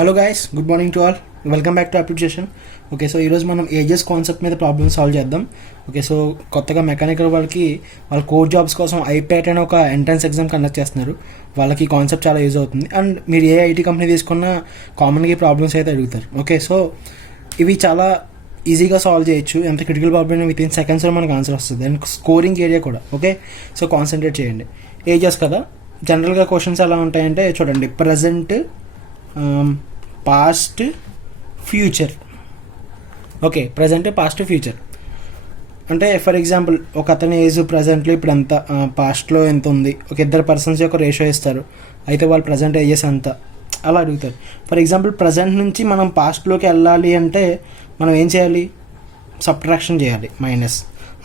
Hello guys, good morning to all. Welcome back to application. Okay, so ఈరోజు మనం ages concept మీద problem solve చేద్దాం. Okay, so కొత్తగా mechanical వాళ్ళ core jobs కోసం ఐప్యాట్ అనే ఒక ఎంట్రన్స్ ఎగ్జామ్ కండక్ట్ చేస్తున్నారు. వాళ్ళకి కాన్సెప్ట్ చాలా యూజ్ అవుతుంది. అండ్ మీరు ఏ ఐటీ కంపెనీ తీసుకున్నా కామన్గా ప్రాబ్లమ్స్ అయితే అడుగుతారు. ఓకే, సో ఇవి చాలా ఈజీగా సాల్వ్ చేయొచ్చు. ఎంత క్రిటికల్ ప్రాబ్లమ్ విత్ ఇన్ సెకండ్స్లో మనకు ఆన్సర్ వస్తుంది. అండ్ స్కోరింగ్ ఏరియా కూడా. ఓకే, సో కాన్సన్ట్రేట్ చేయండి. ఏజెస్ కదా, జనరల్గా క్వశ్చన్స్ ఎలా ఉంటాయంటే చూడండి, present, past, future. Okay, present, past, future అంటే ఫర్ ఎగ్జాంపుల్ ఒక అతని ఏజ్ ప్రజెంట్లో ఇప్పుడు ఎంత, పాస్ట్లో ఎంత ఉంది, ఒక ఇద్దరు పర్సన్స్ యొక్క రేషియో ఇస్తారు, అయితే వాళ్ళు ప్రజెంట్ ఏజెస్ అంత అలా అడుగుతారు. ఫర్ ఎగ్జాంపుల్ ప్రజెంట్ నుంచి మనం పాస్ట్లోకి వెళ్ళాలి అంటే మనం ఏం చేయాలి, సబ్ట్రాక్షన్ చేయాలి, మైనస్.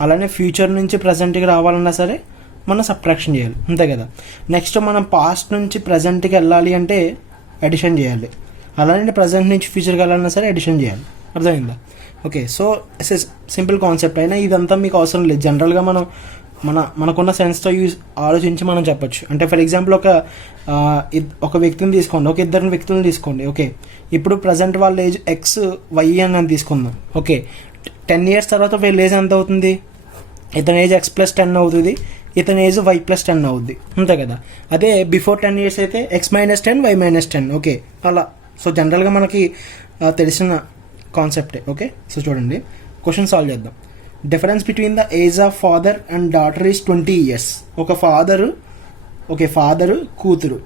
అలానే ఫ్యూచర్ నుంచి ప్రజెంట్కి రావాలన్నా సరే మనం సబ్ట్రాక్షన్ చేయాలి, అంతే కదా. నెక్స్ట్ మనం పాస్ట్ నుంచి ప్రజెంట్కి వెళ్ళాలి అంటే అడిషన్ చేయాలి. అలానే ప్రజెంట్ నుంచి ఫ్యూచర్కి వెళ్ళాలన్నా సరే అడిషన్ చేయాలి. అర్థమైందా? Okay, so it's simple concept. అయినా ఇదంతా మీకు అవసరం లేదు. జనరల్గా మనకున్న సెన్స్తో ఆలోచించి మనం చెప్పొచ్చు. అంటే ఫర్ ఎగ్జాంపుల్ ఒక వ్యక్తిని తీసుకోండి, ఒక ఇద్దరు వ్యక్తులను తీసుకోండి. ఓకే, ఇప్పుడు ప్రజెంట్ వాళ్ళ ఏజ్ ఎక్స్, వై అని తీసుకుందాం. ఓకే, 10 years తర్వాత వీళ్ళ ఏజ్ ఎంత అవుతుంది? ఇతని ఏజ్ x+10 అవుతుంది, ఇతని ఏజ్ y+10 అవుద్ది, అంతే కదా. అదే బిఫోర్ 10 years అయితే x-10 y-10. ఓకే, అలా. సో జనరల్గా మనకి తెలిసిన కాన్సెప్టే. ఓకే, సో చూడండి, క్వశ్చన్ సాల్వ్ చేద్దాం. Difference between the age of father and daughter is 20 years. ఒక ఫాదరు కూతురు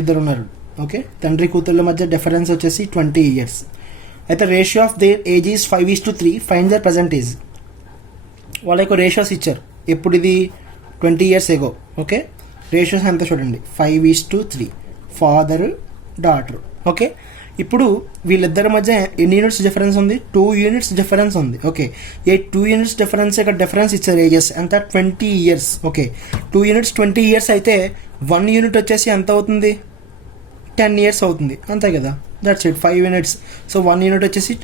ఇద్దరు ఉన్నారు. ఓకే, తండ్రి కూతుర్ల మధ్య డిఫరెన్స్ వచ్చేసి 20 years. అయితే ratio of their age is 5:3. Find their present age. వాళ్ళ యొక్క రేషియోస్ ఇచ్చారు. ఎప్పుడు ఇది? 20 years ago. ఓకే, రేషియోస్ ఎంత చూడండి, 5:3, ఫాదరు, డాటర్. ఓకే, ఇప్పుడు వీళ్ళిద్దరి మధ్య ఎన్ని యూనిట్స్ డిఫరెన్స్ ఉంది? 2 units డిఫరెన్స్ ఉంది. ఓకే, ఏ 2 units డిఫరెన్స్ ఇక్కడ డిఫరెన్స్ ఇచ్చారు ఏజెస్ ఎంత? 20 years. ఓకే, 2 units 20 years అయితే 1 unit వచ్చేసి ఎంత అవుతుంది? 10 years అవుతుంది, అంతే కదా. That's it, 5 units. So 1 unit వచ్చేసి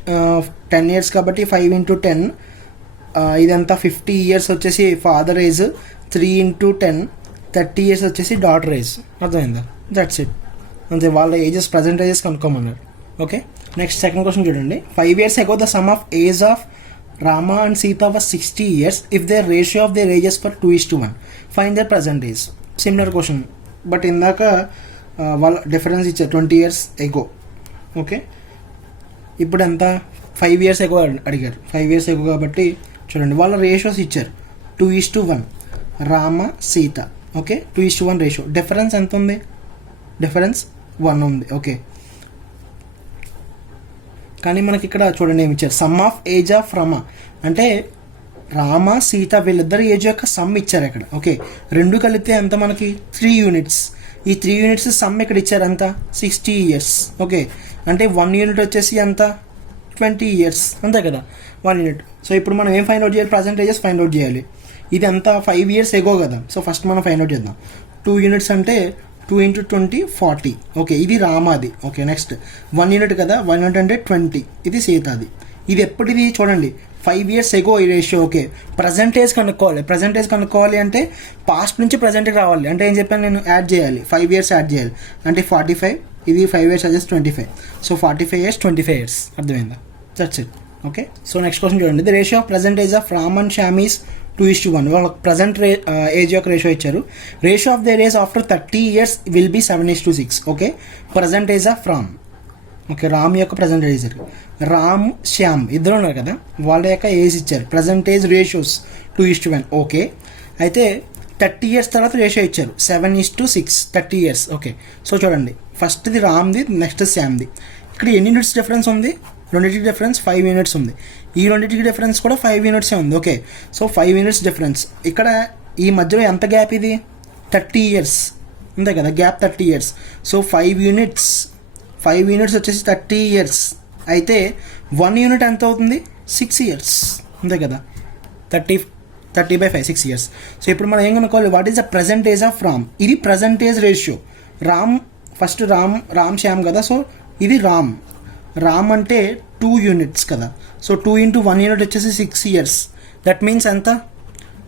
10 years కాబట్టి 5 into 10, ఇదంతా 50 years వచ్చేసి ఫాదర్ ఏజ్, 3 into 10, 30 years వచ్చేసి డాటర్ ఏజ్. అర్థమైందా? దట్స్ ఇట్, అంతే. వాళ్ళ ఏజెస్, ప్రజెంట్ ఏజెస్ కనుక్కోమన్నారు. ఓకే, నెక్స్ట్ సెకండ్ క్వశ్చన్ చూడండి. 5 years ago the sum of age of Rama and Sita was 60 years if their ratio of their ages were 2:1. Find their present age. Similar question, but ఇందాక వాళ్ళ difference ఇచ్చారు 20 years ago. Okay, ఇప్పుడు ఎంత? 5 years ago అడిగారు. 5 years ago కాబట్టి చూడండి, వాళ్ళ ratios ఇచ్చారు 2:1. Rama, Sita. Okay, 2:1 ratio. Difference ఎంత ఉంది? డిఫరెన్స్ 1 ఉంది. ఓకే, కానీ మనకి ఇక్కడ చూడండి ఏమి ఇచ్చారు, some of age of Rama అంటే రామ, సీత వీళ్ళిద్దరు ఏజ్ యొక్క సమ్ ఇచ్చారు ఇక్కడ. ఓకే, రెండు కలిపితే ఎంత మనకి? 3 units. ఈ 3 units సమ్ ఇక్కడ ఇచ్చారు ఎంత? 60 years. ఓకే, అంటే 1 unit వచ్చేసి ఎంత? 20 years, అంతే కదా, 1 unit. సో ఇప్పుడు మనం ఏం ఫైండ్ అవుట్ చేయాలి? ప్రజెంట్ ఏజెస్ ఫైండ్ అవుట్ చేయాలి. ఇది ఎంత? 5 years ago కదా. సో ఫస్ట్ మనం ఫైండ్ అవుట్ చేద్దాం. 2 units అంటే 2 into 20, 40. ఓకే, ఇది రామాది. ఓకే, నెక్స్ట్ 1 unit కదా, 1 unit అంటే 20. ఇది సీతాది. ఇది ఎప్పటిది చూడండి, 5 years ago ఈ రేషియో. ఓకే, ప్రజెంటేజ్ కనుక్కోవాలి అంటే పాస్ట్ నుంచి ప్రజెంట్కి రావాలి. అంటే ఏం చెప్పాను నేను? యాడ్ చేయాలి, 5 years యాడ్ చేయాలి. అంటే 45, ఇది 5 years వచ్చేసి 25. So 45 years, 25 years. అర్థమైందా? That's it. Okay, so next question చూడండి. The ratio of present age of Ram and Shyam is 2:1. వాళ్ళ ప్రజెంట్ ఏజ్ యొక్క రేషియో ఇచ్చారు. Ratio of their age after 30 years will be 7:6. Okay, present age of Ram. Okay, Ram యొక్క present age. Ram, Shyam ఇద్దరు ఉన్నారు కదా, వాళ్ళ యొక్క ఏజ్ ఇచ్చారు. Present age ratios 2:1. ఓకే, అయితే 30 years తర్వాత రేషియో ఇచ్చారు 7:6, 30 years. ఓకే, సో చూడండి, ఫస్ట్ది రామ్ది, నెక్స్ట్ శ్యామ్ది. ఇక్కడ ఎన్ని యూనిట్స్ డిఫరెన్స్ ఉంది? రెండింటికి డిఫరెన్స్ 5 units ఉంది. ఈ రెండింటికి డిఫరెన్స్ కూడా 5 units ఉంది. Okay, so 5 units difference. ఇక్కడ ఈ మధ్యలో ఎంత గ్యాప్ ఇది? 30 years, అంతే కదా, గ్యాప్ 30 years. సో 5 units వచ్చేసి 30 years. అయితే 1 unit ఎంత అవుతుంది? 6 years, అంతే కదా. 30/5, 6 years. సో ఇప్పుడు మనం ఏం కనుక్కోవాలి? What is the present age of Ram? ఇది present age ratio. First Ram Shyam కదా, సో ఇది రామ్ అంటే 2 units కదా. సో 2 into 1 unit వచ్చేసి 6 years. దట్ మీన్స్ ఎంత?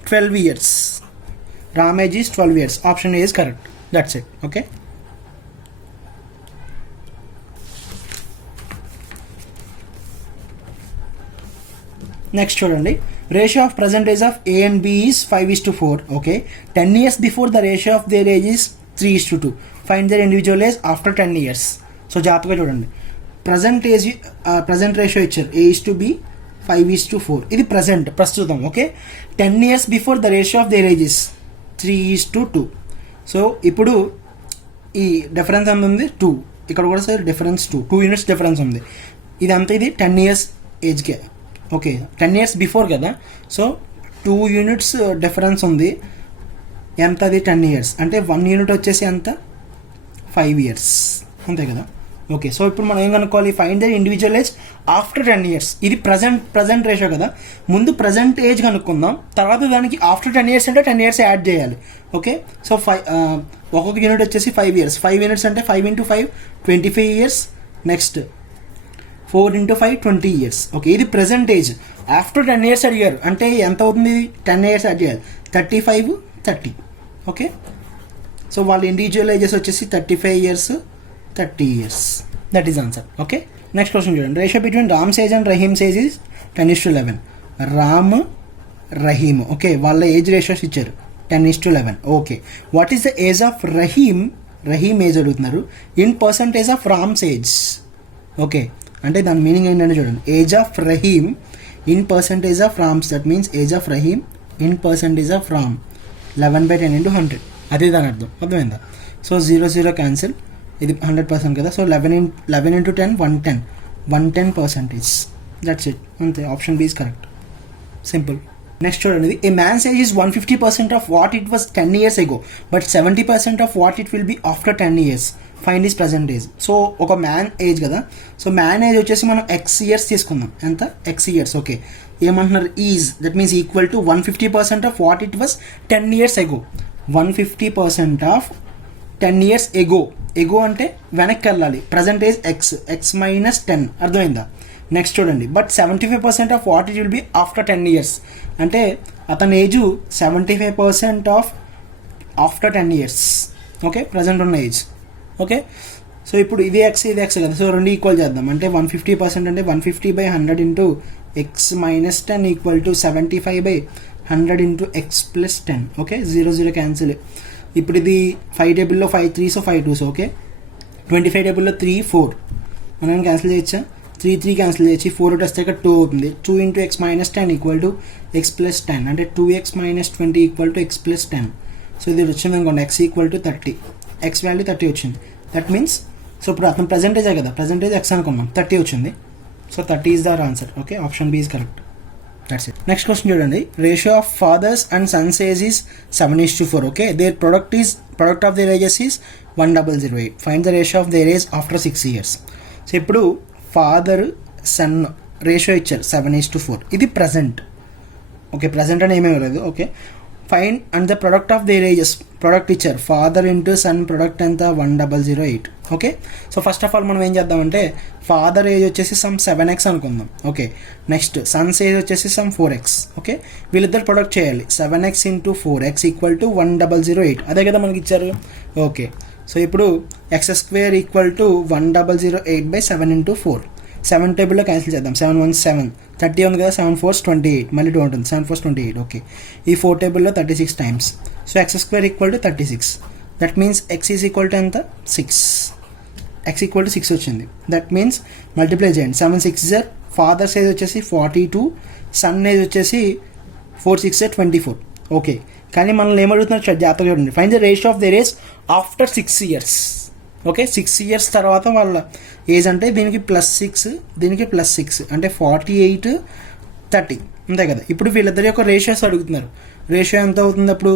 12 years. Ram age is 12 years. Option A is correct. That's it. Okay. Next చూడండి, ratio of present age of A and B is 5:4. Okay, 10 years before the ratio of their age is 3:2. Find their individual age after 10 years. So జాగ్రత్తగా చూడండి, present age present ratio ఇచ్చారు A:B 5:4. ఇది ప్రస్తుతం. Okay, 10 years before the ratio of their age is 3:2. So ఇప్పుడు ఈ difference ఎంత ఉంది, 2. ఇక్కడ కూడా సార్ డిఫరెన్స్ 2 units డిఫరెన్స్ ఉంది. ఇదంతా ఇది 10 years ఏజ్కే. ఓకే, 10 years బిఫోర్ కదా, సో 2 units డిఫరెన్స్ ఉంది. ఎంత అది 10 years అంటే 1 unit వచ్చేసి ఎంత 5 years, అంతే కదా. ఓకే, సో ఇప్పుడు మనం ఏం కనుక్కోవాలి, find the individual age after 10 years. ఇది ప్రజెంట్ రేషియో కదా, ముందు ప్రజెంట్ ఏజ్ కనుక్కుందాం, తర్వాత దానికి ఆఫ్టర్ 10 years అంటే 10 years యాడ్ చేయాలి. ఓకే, సో ఒక్కొక్క యూనిట్ వచ్చేసి 5 years. 5 units అంటే 5 × 5 25 years. Next 4 × 5 20 years. ఓకే, ఇది ప్రజెంట్ ఏజ్. ఆఫ్టర్ 10 years అడిగారు అంటే ఎంత అవుతుంది, 10 years యాడ్ చేయాలి, 35 30. ఓకే, సో వాళ్ళ ఇండివిజువల్ ఏజెస్ వచ్చేసి 35 years 30 years. That is answer. Okay, next question చూడండి, ratio between Ram's age and Rahim's age is 10:11. Ram Rahim, okay, వాళ్ళ ఏజ్ రేషియోస్ ఇచ్చారు 10:11. Okay, what is the age of Rahim age అడుగుతున్నారు in percentage of Ram's age. Okay, అంటే దాని meaning ఏంటంటే చూడండి, age of Rahim in percentage of Ram's, that means age of Rahim in percentage of Ram 11/10 × 100. అదే దాని అర్థమైందా. సో 0 0 క్యాన్సిల్, ఇది 100% కదా, సో 11 × 10 110%. దట్స్ ఇట్, అంతే. Option B is correct, simple. Next చూడండి, a man's age is 150% of what it was 10 years ago, but 70% of what it will be after 10 years. Find is present age. So ఒక man age కదా, so man age వచ్చేసి మనం x years తీసుకుందాం. ఎంత, x years. Okay, ఏమంటున్నారు, is, that means equal to 150% of what it was 10 years ago. 150% of 10 years ago. ఎగో అంటే వెనక్కి వెళ్ళాలి, ప్రజెంట్ ఏజ్ x -10. అర్థమైందా. నెక్స్ట్ చూడండి, but 75% of what it will be after 10 years. అంటే అతని age 75% of after 10 years. Okay, present ఉన్న age. Okay, so ఇప్పుడు ఇది ఎక్స్ కదా, సో రెండు ఈక్వల్ చేద్దాం. అంటే 150% అంటే 150/100 × x - 10 equal to 75/100 × x + 10. Okay, 0 0 cancel. ఇప్పుడు ఇది 5 టేబుల్లో 5 3s 5 2s. ఓకే, 25 టేబుల్లో 3 4 మనం క్యాన్సిల్ చేయొచ్చా, 3 3 క్యాన్సిల్ చేయొచ్చు, 4 వస్తే ఇక్కడ 2 అవుతుంది. 2 × x - 10 ఈక్వల్ టు x + 10 అంటే 2x - 20 equal to x + 10. So ఇది వచ్చింది అనుకోండి, x equal to 30, x value 30 వచ్చింది. దట్ మీన్స్, సో ఇప్పుడు అతను ప్రజెంటేజే కదా, ప్రజెంటేజ్ x అనుకున్నాం, 30 వచ్చింది. So 30 is their answer. Okay, option B is correct. That's it. Next question చూడండి, ratio of father's and son's age is 7:4. Okay, their product of their ages is 1008. Find the ratio of their age after 6 years. So ఇప్పుడు father son ratio ఇచ్చారు 7:4. ఇది present. Okay, present అని ఏమీ లేదు. Okay, find and the product of their ages. Product ఇచ్చారు, father into sun product ఎంత 1008. Okay, so first of all మనం ఏం చేద్దామంటే, ఫాదర్ ఏజ్ వచ్చేసి సమ్ 7x అనుకుందాం. ఓకే, నెక్స్ట్ సన్స్ ఏజ్ వచ్చేసి సమ్ 4x. ఓకే, వీళ్ళిద్దరు ప్రొడక్ట్ చేయాలి. 7x × 4x equal to 1008. అదే కదా మనకి ఇచ్చారు. ఓకే, సో ఇప్పుడు x² ఈక్వల్ టు 1008/7 × 4. 7 టేబుల్లో క్యాన్సిల్ చేద్దాం. 7 1 7, 30 ఉంది కదా, 7 4 28, మళ్ళీ 2 ఉంటుంది, 7 4 28. ఓకే, ఈ 4 టేబుల్లో 36 times. So x² equal to 36. That means x is equal to ఎంత, 6. x ఈక్వల్ టు 6 వచ్చింది. దట్ మీన్స్ మల్టిప్లై చేయండి. 7 6 ఫాదర్స్ ఏజ్ వచ్చేసి 42, సన్ ఏజ్ వచ్చేసి 4 6 24. ఓకే, కానీ మనల్ని ఏమడుగుతున్నారు జాగ్రత్తగా చూడండి, find the ratio of their age after 6 years. Okay, 6 years తర్వాత వాళ్ళ ఏజ్ అంటే దీనికి +6 దీనికి +6 అంటే 48 30, అంతే కదా. ఇప్పుడు వీళ్ళిద్దరి యొక్క రేషియోస్ అడుగుతున్నారు. రేషియో ఎంత అవుతుంది అప్పుడు,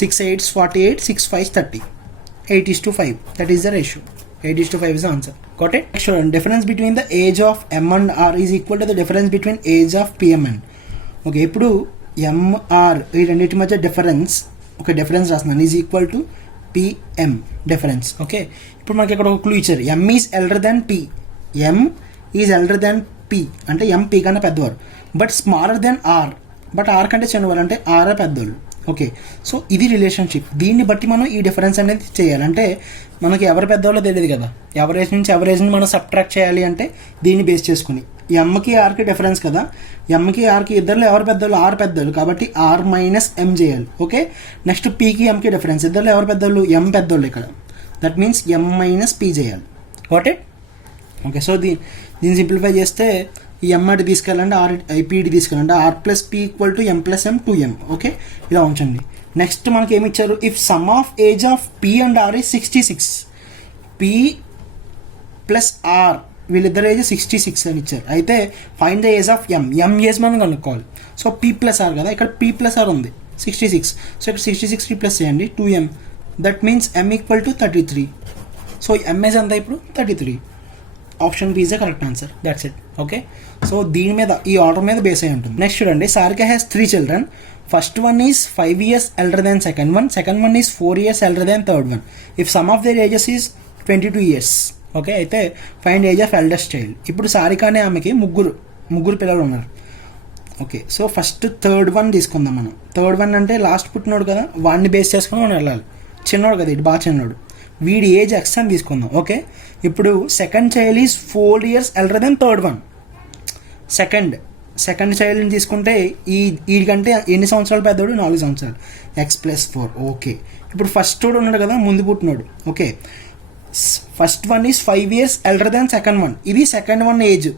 6 8s 48, 6 5s 30, 8:5. That is the ratio. 8:5 is the answer. Got it? Next one, difference between the age of M and R is equal to the difference between age of P and M. Okay, ఇప్పుడు MR ఈ రెండింటి మధ్య difference, okay, difference రాస్తున్నాను, is equal to PM difference. Okay, ఇప్పుడు మనకి ఇక్కడ ఒక clue ఇచ్చారు, M is elder than P. M is elder than P అంటే M P కన్నా పెద్దవారు, but smaller than R, but R కంటే చిన్నవారు అంటే R పెద్దవాళ్ళు. ఓకే, సో ఇది రిలేషన్షిప్. దీన్ని బట్టి మనం ఈ డిఫరెన్స్ అనేది చేయాలి. అంటే మనకి ఎవరు పెద్దవాళ్ళో తెలియదు కదా, ఎవరేజ్ నుంచి ఎవరేజ్ని మనం సబ్ట్రాక్ట్ చేయాలి అంటే దీన్ని బేస్ చేసుకుని ఎమ్కి ఆర్కి డిఫరెన్స్ కదా, ఎమ్కి ఆర్కి ఇద్దరులో ఎవరు పెద్దోళ్ళు, ఆర్ పెద్దోళ్ళు కాబట్టి ఆర్ మైనస్ ఎం చేయాలి. ఓకే, నెక్స్ట్ పీకి ఎంకి డిఫరెన్స్, ఇద్దరులో ఎవరు పెద్దోళ్ళు, ఎం పెద్దోళ్ళు ఇక్కడ, that means M minus P చేయాలి. Got it? ఓకే, సో దీన్ని సింప్లిఫై చేస్తే ఈ ఎం అటు తీసుకెళ్ళండి, ఆర్ పీడి తీసుకెళ్ళండి, R plus P equal to M plus M 2m. Okay, ఇలా ఉంచండి. నెక్స్ట్ మనకి ఏమి ఇచ్చారు, if sum of age of P and R is 66, P plus R వీళ్ళిద్దరు ఏజ్ 66 అని ఇచ్చారు. అయితే find the age of M age మనం కనుక్కోవాలి. సో పీ ప్లస్ ఆర్ కదా, ఇక్కడ పీ ప్లస్ ఆర్ ఉంది 66, సో ఇక్కడ 66 ప్లస్ చేయండి 2m, that means M equal to 33. So M age అంతా ఇప్పుడు 33. Option B is the correct answer, that's it. Okay, so దీని మీద ఈ ఆర్డర్ మీద బేస్ అయి ఉంటుంది. నెక్స్ట్ చూడండి, Sarika has 3 children. First one is 5 years elder than second one is 4 years elder than third one. If sum of their ages is 22 years. Okay, అయితే find age of eldest child. ఇప్పుడు సారిక అనే ఆమెకి ముగ్గురు పిల్లలు ఉన్నారు. Okay, so first third one తీసుకుందాం మనం. Third one అంటే లాస్ట్ పుట్టినోడు కదా, వాడిని బేస్ చేసుకుని మనం వెళ్ళాలి. చిన్నోడు కదా, ఇటు బాగా చిన్నోడు, వీడి ఏజ్ ఎక్స్ అని తీసుకుందాం. ఓకే, ఇప్పుడు second child is 4 years elder than third one. Second చైల్డ్ని తీసుకుంటే వీడికంటే ఎన్ని సంవత్సరాలు పెద్దోడు, 4 సంవత్సరాలు, ఎక్స్ ప్లస్ 4. ఓకే, ఇప్పుడు ఫస్ట్ వాడు ఉన్నాడు కదా, ముందు పుట్టినోడు. Okay, first one is 5 years elder than second one. ఇది సెకండ్ వన్ ఏజ్.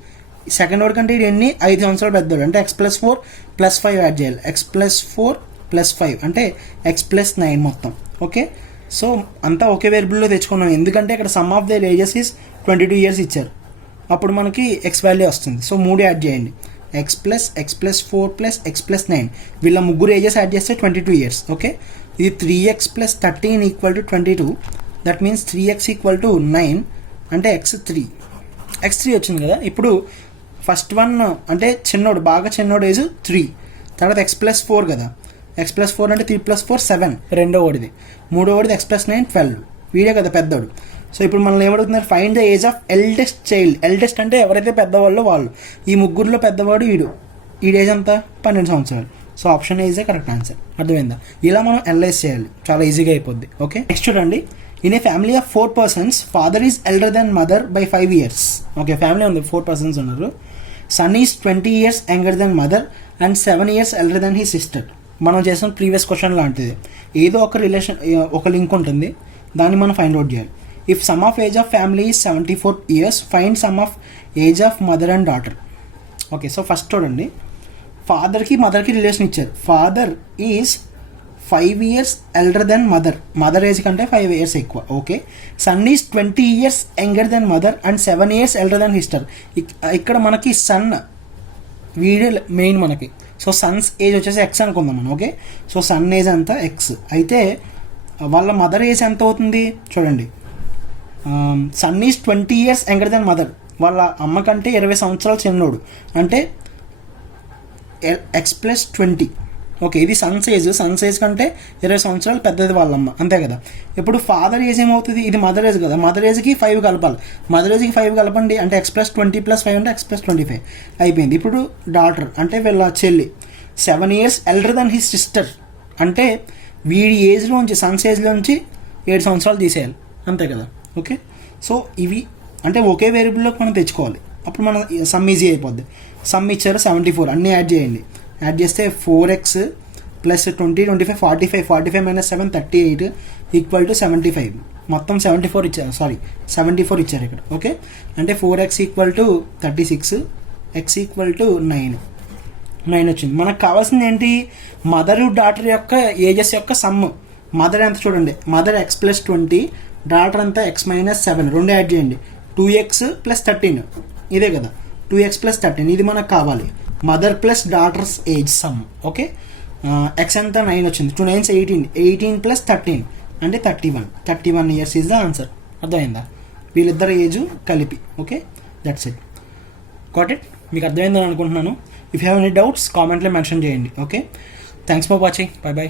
సెకండ్ వాడి కంటే ఇది ఎన్ని 5 సంవత్సరాలు పెద్దోడు, అంటే ఎక్స్ ప్లస్ 4 ప్లస్ 5 యాడ్ చేయాలి. ఎక్స్ ప్లస్ 4 ప్లస్ 5 అంటే ఎక్స్ ప్లస్ 9 మొత్తం. ఓకే, సో అంతా ఒకే వేరియబుల్లో తెచ్చుకున్నాం, ఎందుకంటే ఇక్కడ some of their ages is 22 years ఇచ్చారు. అప్పుడు మనకి ఎక్స్ వాల్యూ వస్తుంది. సో 3 యాడ్ చేయండి, X plus 4 plus X plus 9. వీళ్ళ ముగ్గురు ఏజెస్ యాడ్ చేస్తే 22 years. ఓకే, ఇది 3x plus 13 equal to 22, that means 3x equal to 9 అంటే x3 వచ్చింది కదా. ఇప్పుడు ఫస్ట్ వన్ అంటే చిన్నోడు, బాగా చిన్నోడు ఏజ్ 3, తర్వాత ఎక్స్ ప్లస్ 4 కదా, ఎక్స్ ప్లస్ 4 అంటే 3 + 4 7, రెండో ఓడిది, మూడో ఓడిది ఎక్స్ ప్లస్ 9 12, వీడే కదా పెద్దోడు. సో ఇప్పుడు మనల్ని ఏమడుగుతున్నారు, find the age of eldest child. Eldest అంటే ఎవరైతే పెద్దవాళ్ళో వాళ్ళు. ఈ ముగ్గురులో పెద్దవాడు వీడి ఏజ్ అంతా 12 సంవత్సరాలు. So option A is the correct answer. అర్థమైందా? ఇలా మనం అనలైజ్ చేయాలి, చాలా ఈజీగా అయిపోద్ది. ఓకే, నెక్స్ట్ చూడండి, in a family of 4 persons, father is elder than mother by 5 years. Okay, family ఉంది, 4 persons ఉన్నారు. Son is 20 years younger than mother and 7 years elder than he sister. మనం చేసిన ప్రీవియస్ క్వశ్చన్ లాంటిది, ఏదో ఒక relation, ఒక link ఉంటుంది, దాన్ని మనం ఫైండ్ అవుట్ చేయాలి. If sum of age of family is 74 years, find sum of age of mother and daughter. Okay, so first చూడండి, ఫాదర్కి మదర్కి రిలేషన్ ఇచ్చారు. Father is 5 years elder than mother age కంటే 5 years ఎక్కువ. Okay, son is 20 years younger than mother and 7 years elder than sister. ఇక్కడ మనకి son వీడే main మనకి. సో సన్స్ ఏజ్ వచ్చేసి ఎక్స్ అనుకుందాం మనం. ఓకే, సో సన్ ఏజ్ అంతా ఎక్స్. అయితే వాళ్ళ మదర్ ఏజ్ ఎంత అవుతుంది చూడండి, son is 20 years younger than mother, వాళ్ళ అమ్మ కంటే 20 సంవత్సరాలు చిన్నోడు, అంటే ఎక్స్ ప్లస్ 20. ఓకే, ఇది సన్స్ ఏజ్ కంటే 20 సంవత్సరాలు పెద్దది వాళ్ళమ్మ, అంతే కదా. ఇప్పుడు ఫాదర్ ఏజ్ ఏమవుతుంది, ఇది మదర్ ఏజ్ కదా, మదర్ ఏజ్కి 5 కలపాలి, మదర్ ఏజ్కి 5 కలపండి అంటే ఎక్స్ ప్లస్ 20 + 5 అంటే ఎక్స్ ప్లస్ 25 అయిపోయింది. ఇప్పుడు డాటర్ అంటే వీళ్ళ చెల్లి 7 years elder than his sister, అంటే వీడి ఏజ్లోంచి, సన్స్ ఏజ్లోంచి 7 సంవత్సరాలు తీసేయాలి, అంతే కదా. ఓకే, సో ఇవి అంటే ఒకే వేరియబుల్లోకి మనం తెచ్చుకోవాలి, అప్పుడు మనం సమ్ ఈజీ అయిపోద్ది. సమ్ ఇచ్చారు 74, అన్నీ యాడ్ చేయండి. యాడ్ చేస్తే 4x plus 20 25 45 minus 7 38 equal to 75. మొత్తం 74 ఇచ్చారు, 74 ఇచ్చారు ఇక్కడ. ఓకే, అంటే 4x equal to 36, x equal to 9 వచ్చింది. మనకు కావాల్సింది ఏంటి, మదర్ డాటర్ యొక్క ఏజెస్ యొక్క సమ్. మదర్ ఎంత చూడండి, మదర్ x ప్లస్ 20, డాటర్ అంతా x మైనస్ 7, రెండు యాడ్ చేయండి, 2x ప్లస్ 13, ఇదే కదా 2x ప్లస్ 13, ఇది మనకు కావాలి. Mother plus daughters age some. Okay, X అంతా 9 వచ్చింది, 2 9s 18 ప్లస్ 13 అంటే 31 years ఈజ్ ద ఆన్సర్. అర్థమైందా, వీళ్ళిద్దరు ఏజ్ కలిపి. Okay, that's it. Got it? మీకు అర్థమైందని అనుకుంటున్నాను. If you have any doubts కామెంట్లో మెన్షన్ చేయండి. Okay, thanks for watching, by by.